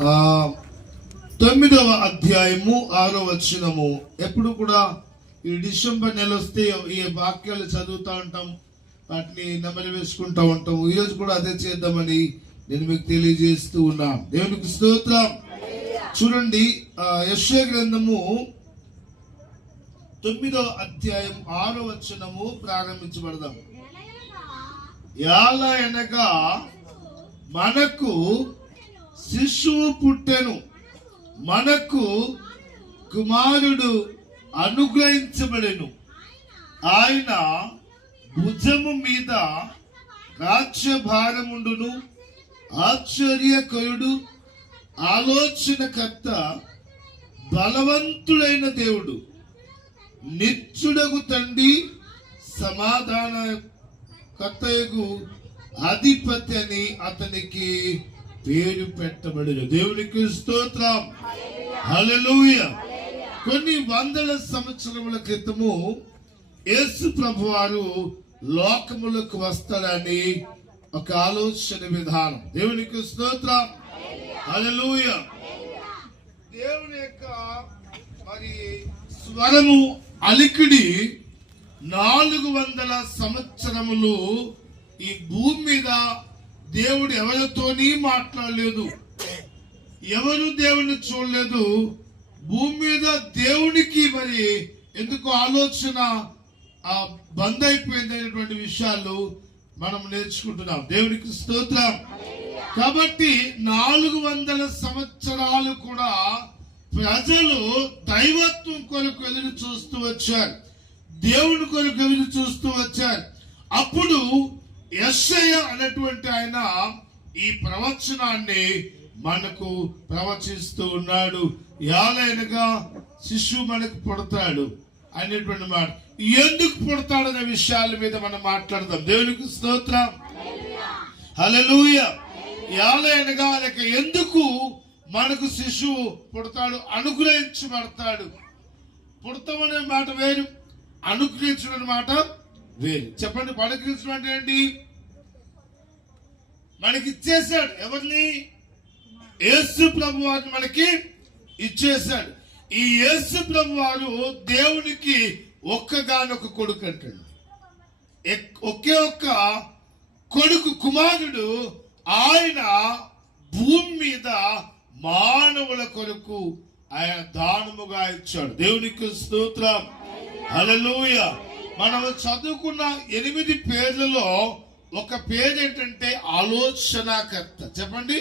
9వ అధ్యాయము 6వ వచనము. ఎప్పుడు కూడా ఈ డిసెంబర్ నెల వస్తే ఈ వాక్యాలు చదువుతూ ఉంటాం, వాటిని నెమలి వేసుకుంటూ ఉంటాం. ఈరోజు కూడా అదే చేద్దామని నేను మీకు తెలియజేస్తూ ఉన్నాను. దేవునికి స్తోత్రం. చూడండి, యెషయా గ్రంథము 9వ అధ్యాయం 6వ వచనము ప్రారంభించబడదాం. ఎలా అనగా మనకు శిశువు పుట్టెను, మనకు కుమారుడు అనుగ్రహించబడెను, ఆయన భుజము మీద రాజ్యభారముండును, ఆశ్చర్యకరుడు, ఆలోచనకర్త, బలవంతుడైన దేవుడు, నిత్యుడగు తండ్రి, సమాధాన కర్తయగు అధిపతి అని అతనికి పేరు పెట్టబడిన. దేవునికి స్తోత్రం. హల్లెలూయా. కొన్ని వందల సంవత్సరముల క్రితము యేసు ప్రభువారు లోకములకు వస్తాడని ఒక ఆలోచన విధానం. దేవునికి స్తోత్రం. హల్లెలూయా. దేవుని యొక్క మరి స్వరము అలికిడి 400 సంవత్సరములు ఈ భూమి మీద దేవుడు ఎవరితోని మాట్లాడలేదు, ఎవరు దేవుని చూడలేదు. భూమి మీద దేవునికి మరి ఎందుకు ఆలోచన బంద్ అయిపోయింది అనేటువంటి విషయాలు మనం నేర్చుకుంటున్నాం. దేవునికి స్తోత్రం. కాబట్టి 400 సంవత్సరాలు కూడా ప్రజలు దైవత్వం కొరకు ఎదురు చూస్తూ వచ్చారు, దేవుని కొరకు ఎదురు చూస్తూ వచ్చారు. అప్పుడు యెషయా అనేటువంటి ఆయన ఈ ప్రవచనాన్ని మనకు ప్రవచిస్తూ ఉన్నాడు. యాలైనగా శిశువు మనకు పుడతాడు అనేటువంటి మాట. ఎందుకు పుడతాడనే విషయాల మీద మనం మాట్లాడదాం. దేవునికి స్తోత్రం. హల్లెలూయా. యాలైనగా లేక ఎందుకు మనకు శిశువు పుడతాడు, అనుగ్రహించబడతాడు. పుడతామనే మాట వేరు, అనుగ్రహించడం మాట వేరు. చెప్పండి, అనుగ్రహించడం అంటే ఏంటి? మనకి ఇచ్చేశాడు. ఎవరిని? యేసు ప్రభు వారిని మనకి ఇచ్చేశాడు. ఈ యేసు ప్రభు వారు దేవునికి ఒక్కగానొక్క కొడుకు అంటాడు. ఒకే ఒక్క కొడుకు, కుమారుడు. ఆయన భూమి మీద మానవుల కొరకు ఆయన దానముగా ఇచ్చాడు. దేవునికి స్తోత్రం. హల్లెలూయా. మనం చదువుకున్న 8 పేర్లలో ఒక పేరు ఏంటంటే ఆలోచనకర్త. చెప్పండి,